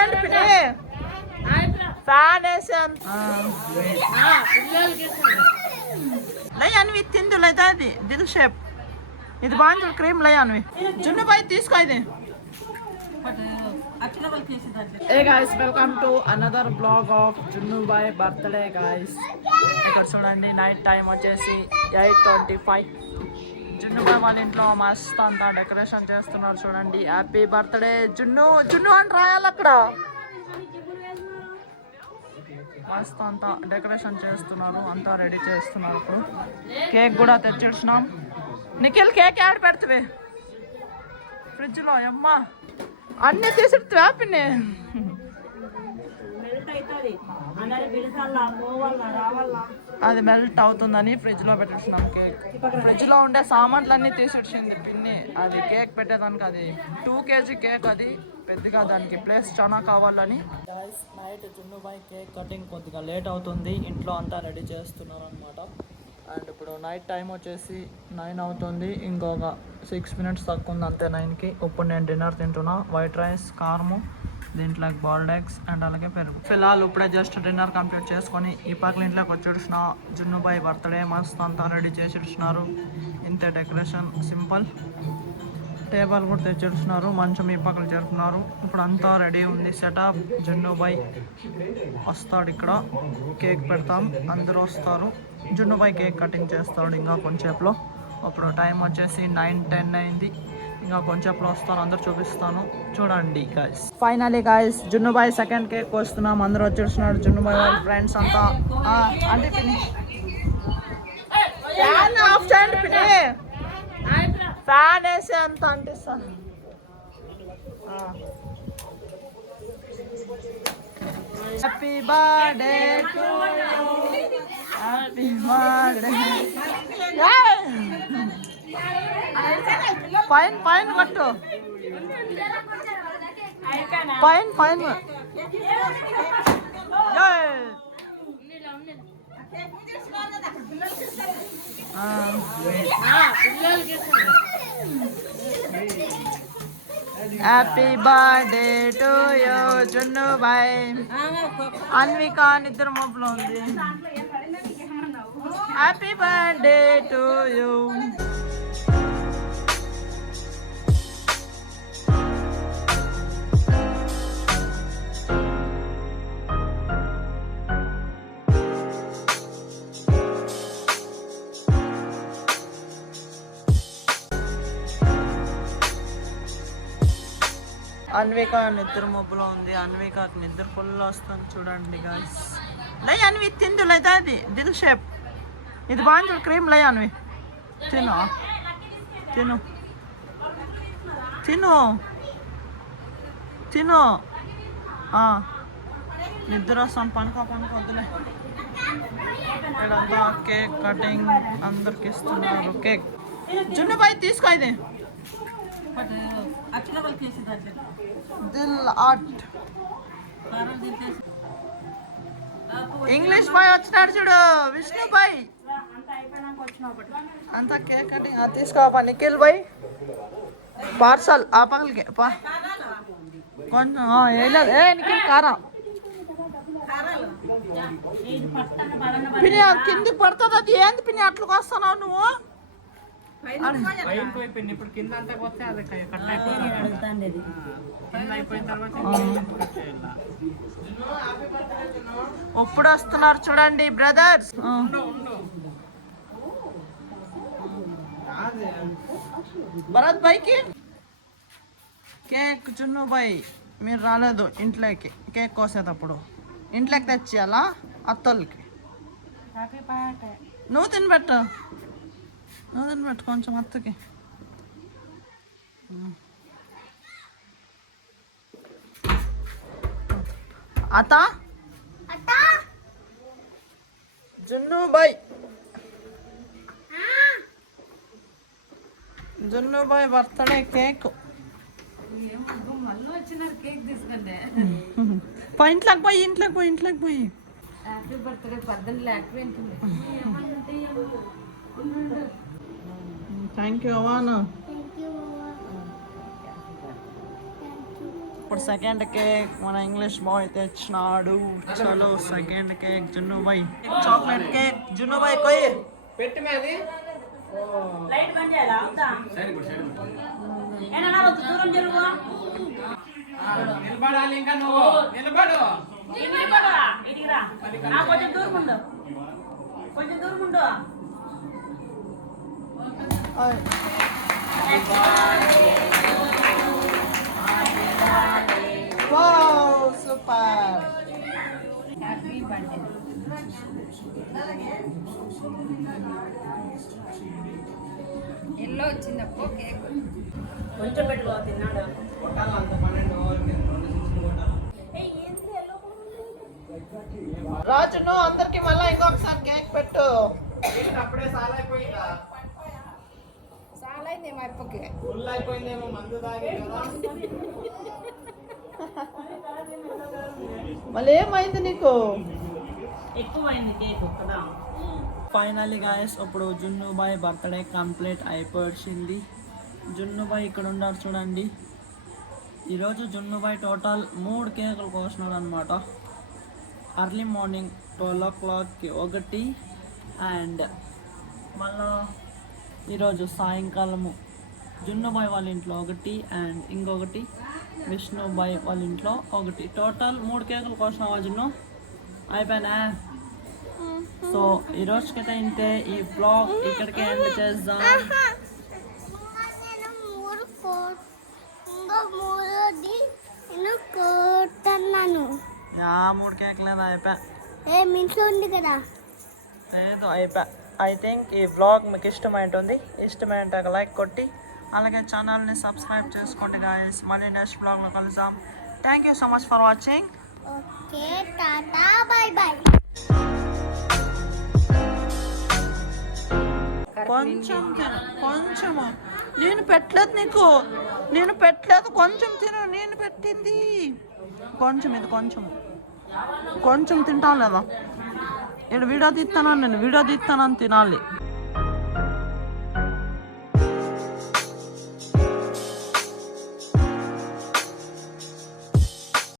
Stand పిన్ని fan వేసి లై అనివి తిందు లేదా అది దిల్ షేప్ ఇది బాగుంది క్రీమ్ లై అనివి జున్ను బాయ్ తీసుకో ఇది ఏ guys welcome to another blog of Junnu boy birthday guys ఇక్కడ చూడండి నైట్ టైం వచ్చేసి 8:25 జున్ను బాయ్ వాళ్ళ ఇంట్లో మస్త్ అంతా డెకరేషన్ చేస్తున్నారు చూడండి హ్యాపీ బర్త్డే జున్ను జున్ను అని రాయాలి అక్కడ మస్త్ అంతా డెకరేషన్ చేస్తున్నారు అంతా రెడీ చేస్తున్నారు ఇప్పుడు కేక్ కూడా తెచ్చేసినాం నిఖిల్ కేక్ యాడ్ పెడతావే ఫ్రిడ్జ్లో అమ్మా అన్నీ తీసిడుతువా పిన్ని అది మెల్ట్ అవుతుందని ఫ్రిడ్జ్లో పెట్టేసినాం కేక్ ఫ్రిడ్జ్లో ఉండే సామాన్లన్నీ తీసిచ్చింది పిన్ని అది కేక్ పెట్టేదానికి అది 2 kg కేక్ అది పెద్దగా దానికి ప్లేస్ చాలా కావాలని నైట్ జున్ను బాయ్ కేక్ కటింగ్ కొద్దిగా లేట్ అవుతుంది ఇంట్లో అంతా రెడీ చేస్తున్నారు అనమాట అండ్ ఇప్పుడు నైట్ టైం వచ్చేసి 9 అవుతుంది ఇంకొక 6 minutes తక్కువ ఉంది అంతే 9కి ఇప్పుడు నేను డిన్నర్ తింటున్నా వైట్ రైస్ కారము దీంట్లో బాయిల్డ్ ఎగ్స్ అండ్ అలాగే పెరుగు ఫిలాల్ ఇప్పుడే జస్ట్ డిన్నర్ కంప్లీట్ చేసుకొని ఈ పక్కల ఇంట్లోకి వచ్చేసిన జున్ను బాయ్ బర్త్డే మస్త్ అంతా రెడీ చేసేసినారు ఇంతే డెకరేషన్ సింపుల్ టేబుల్ కూడా తెచ్చేస్తున్నారు మంచం ఈ పక్కన జరుపుతున్నారు ఇప్పుడు అంతా రెడీ ఉంది సెటప్ జున్ను బాయ్ వస్తాడు ఇక్కడ కేక్ పెడతాం అందరూ వస్తారు జున్ను బాయ్ కేక్ కటింగ్ చేస్తాడు ఇంకా కొంచెంసేపులో అప్పుడు టైం వచ్చేసి 9-10 అయింది ఇంకా కొంచెంసేపులో వస్తారు అందరు చూపిస్తాను చూడండి గాయస్ ఫైనలీ గాయస్ జున్ను బాయ్ సెకండ్ కేక్ వస్తున్నాం అందరూ వచ్చేస్తున్నాడు జున్ను బాయ్ వాళ్ళ ఫ్రెండ్స్ అంతా అంటే పిన్ని ఆఫ్ చేయండి పిన్ని ఫ్యాన్ వేసి అంత అంటిస్తాను happy birthday to you happy birthday పైన పైన కొట్టు పైన పైన happy birthday to you Junnu boy Anvika నిద్ర మబ్బులో ఉంది happy birthday to you Anvika నిద్ర మబ్బులో ఉంది అన్వికకి నిద్ర ఫుల్ వస్తుంది చూడండి గాయస్ లై అన్వి తిందు లేదా అది దిల్ షేప్ ఇది బాగుంది క్రీమ్ లై అన్వి తిను తిను తిను తిను నిద్ర వస్తాను పనుకోవద్దులే ఇక్కడంతా కేక్ కటింగ్ అందరికి ఇస్తున్నారు కేక్ జున్ను బాయ్ తీసుకో ఇది దిల్ ఆర్ట్ ఇంగ్లీష్ బాయ్ వచ్చినాడు చూడు విష్ణు బాయ్ అంతా కేక్ కటింగ్ తీసుకోవా నిఖిల్ బాయ్ పార్సల్ ఆ పక్కలకి కొంచెం వేయలేదు నిఖిల్ కారా పిన్ని కిందికి పడుతుంది అది ఏంది పిన్ని అట్లకి వస్తున్నావు నువ్వు ఇప్పుడు కింద అంతా వస్తే అది అయిపోయిన తర్వాత ఇప్పుడు వస్తున్నారు చూడండి బ్రదర్స్ భరత్ బాయ్కి కేక్ జున్ను బాయ్ మీరు రాలేదు ఇంట్లోకి కేక్ కోసేటప్పుడు ఇంట్లోకి తెచ్చేయాలా అత్తోళ్ళకి నువ్వు తినబెట్టు కొంచెం అత్తకి అత్త జున్ను బాయ్ జున్ను బాయ్ బర్త్డే కేక్ ఇంట్లోకి పోయి happy birthday 18 thank you Awana ఇప్పుడు సెకండ్ కేక్ మన ఇంగ్లీష్ బాయ్ తెచ్చినాడు. చలో సెకండ్ కేక్ జున్ను బాయ్. చాక్లెట్ కేక్ జున్ను బాయ్ కొయ్ పెట్టి మీది లైట్ బంద్ చేయాలా అవుతా ఏనా దూరం జరుగు నిలబడాలి ఇంకా నువ్వు నిలబడు ఇదిరా కొంచెం దూరం ఉండు కొంచెం దూరం ఉండు wow super. Happy birthday yellow వచ్చిందప్పో కేక్ కొంచెం పెట్టుకో తిన్నాడు రాజు నువ్వు అందరికి మళ్ళీ ఇంకొకసారి కేక్ పెట్టు. అప్పుడే సాల్ అయిపోయిందా చాలా అయింది మా అప్పకి ఫుల్ అయిపోయిందేమో మందు తాగే కదా. మళ్ళీ ఏమైంది నీకు? ఎక్కువైంది కేక్ కదా. ఫైనల్లీ గాయస్ ఇప్పుడు జున్ను బాయ్ బర్త్డే కంప్లీట్ అయిపోయింది. జున్ను బాయ్ ఇక్కడ ఉన్నారు చూడండి. ఈరోజు జున్ను బాయ్ టోటల్ 3 కేకులు కోసినాడు అనమాట. అర్లీ మార్నింగ్ 12 o'clockకి ఒకటి, అండ్ మళ్ళా ఈరోజు సాయంకాలము జున్ను బాయ్ వాళ్ళ ఇంట్లో ఒకటి, అండ్ ఇంకొకటి విష్ణు బాయ్ వాళ్ళ ఇంట్లో ఒకటి. టోటల్ 3 కేకులు కోసినావా జున్ను? అయిపోయినా? సో ఈ రోజుకైతే ఇంతే. ఈ బ్లాగ్ ఇక్కడికి ఎండ్ చేద్దాం. యా 3 కేక్ లేదా అయిపోయా లేదు అయిపోయా. ఐ థింక్ ఈ బ్లాగ్ మీకు ఇష్టమైంటుంది. ఇష్టమైంటే లైక్ కొట్టి అలాగే ఛానల్ని సబ్స్క్రైబ్ చేసుకోండి గాయస్. మళ్ళీ నెక్స్ట్ బ్లాగ్లో కలుద్దాం. Thank you so much for watching. Okay tata bye bye. కొంచెం కొంచెము నేను పెట్టలేదు నీకు, నేను పెట్టలేదు. కొంచెం తిను, నేను పెట్టింది కొంచెం. ఇది కొంచెం తింటాం లేదా? ఇక్కడ వీడియో తీస్తాను, నేను వీడియో తీస్తానని తినాలి.